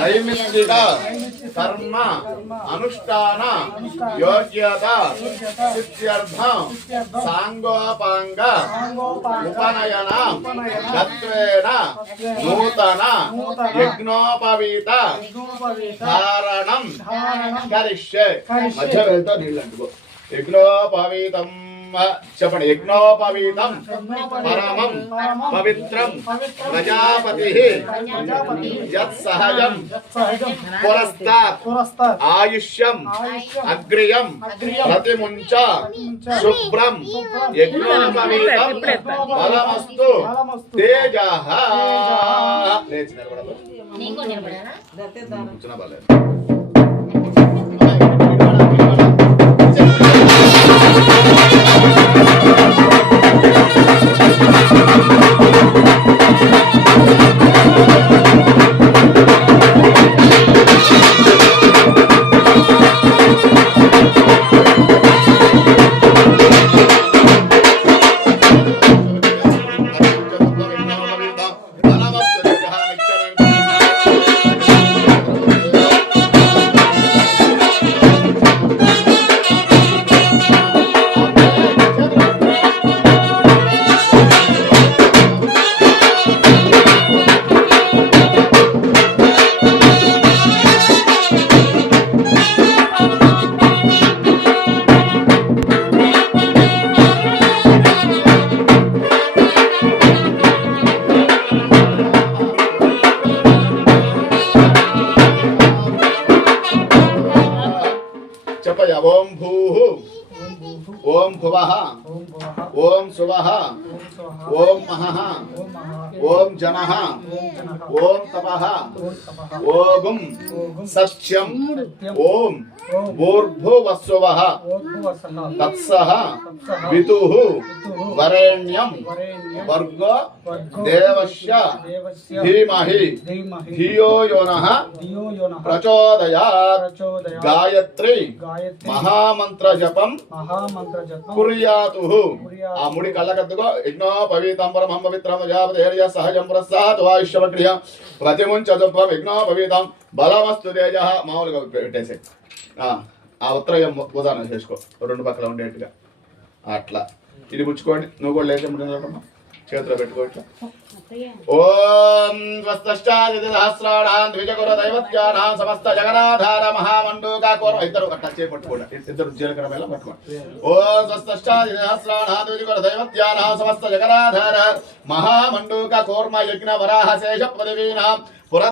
నైమిత్తిక కర్మ అనుష్ఠాన యోగ్యత సిద్ధ్యర్థం సాంగోపాంగ ఉపనయన తత్వేన నూతన యజ్ఞోపవీత ధారణం కరిష్యే. మధ్య వెళ్తా నీళ్ళు అంటుకో. యజ్ఞోపవీతం చెప్పండి. యజ్ఞోపవీతం పరమం పవిత్రం ప్రజాపతి యత్సహజం పురస్తాత్ ఆయుష్యం అగ్రియం ప్రతిముంచ శుభ్రం యజ్ఞోపవీతం బలమస్తు తేజః. లేచిన బాలేదు. ఓం భూః ఓం భువః ఓం సువః ఓం మహః ఓం జనః ఓం తపః ఓం సత్యం ఓం భూర్భువస్సువః తత్సః వితుః వరేణ్యం భర్గో దేవస్య ధీమహి ధియో యో నః ప్రచోదయాత్. గాయత్రి మహామంత్ర జపం కుర్యాతు. ఆ ముడి కళ్ళకద్దుకో. యజ్ఞోపవీతం పరమం పవిత్రం ప్రజాపతి సహజం పురస్సాత్ వాయుష్యవక్రియ ప్రతిముంచదు యజ్ఞోపవీతం బలమస్తు తేజః. మామూలుగా పెట్టేసే. ఆ ఉత్తరయం ఉదాహరణ చేసుకో, రెండు పక్కల ఉండేట్టుగా అట్లా. ఇది పుచ్చుకోండి. నువ్వు కూడా లేచే చేతిలో పెట్టుకో. ఇట్లా ఓం స్వస్తిష్టాదిసహస్రాణాం ద్విజగురు దైవత్యానాం సమస్త జగన్నాధార మహామండూకా కోర్మ. ఇద్దరు అట్లా చేపట్టుకోండి. ఇద్దరు జీలకర్ర వేళ పట్టుకోండి. ఓం స్వస్తిష్టాదిసహస్రాణాం ద్విజగురు దైవత్యానాం సమస్త జగన్నాధార మహామండూకా కోర్మ యజ్ఞ వరాహ శేష పదవీనాం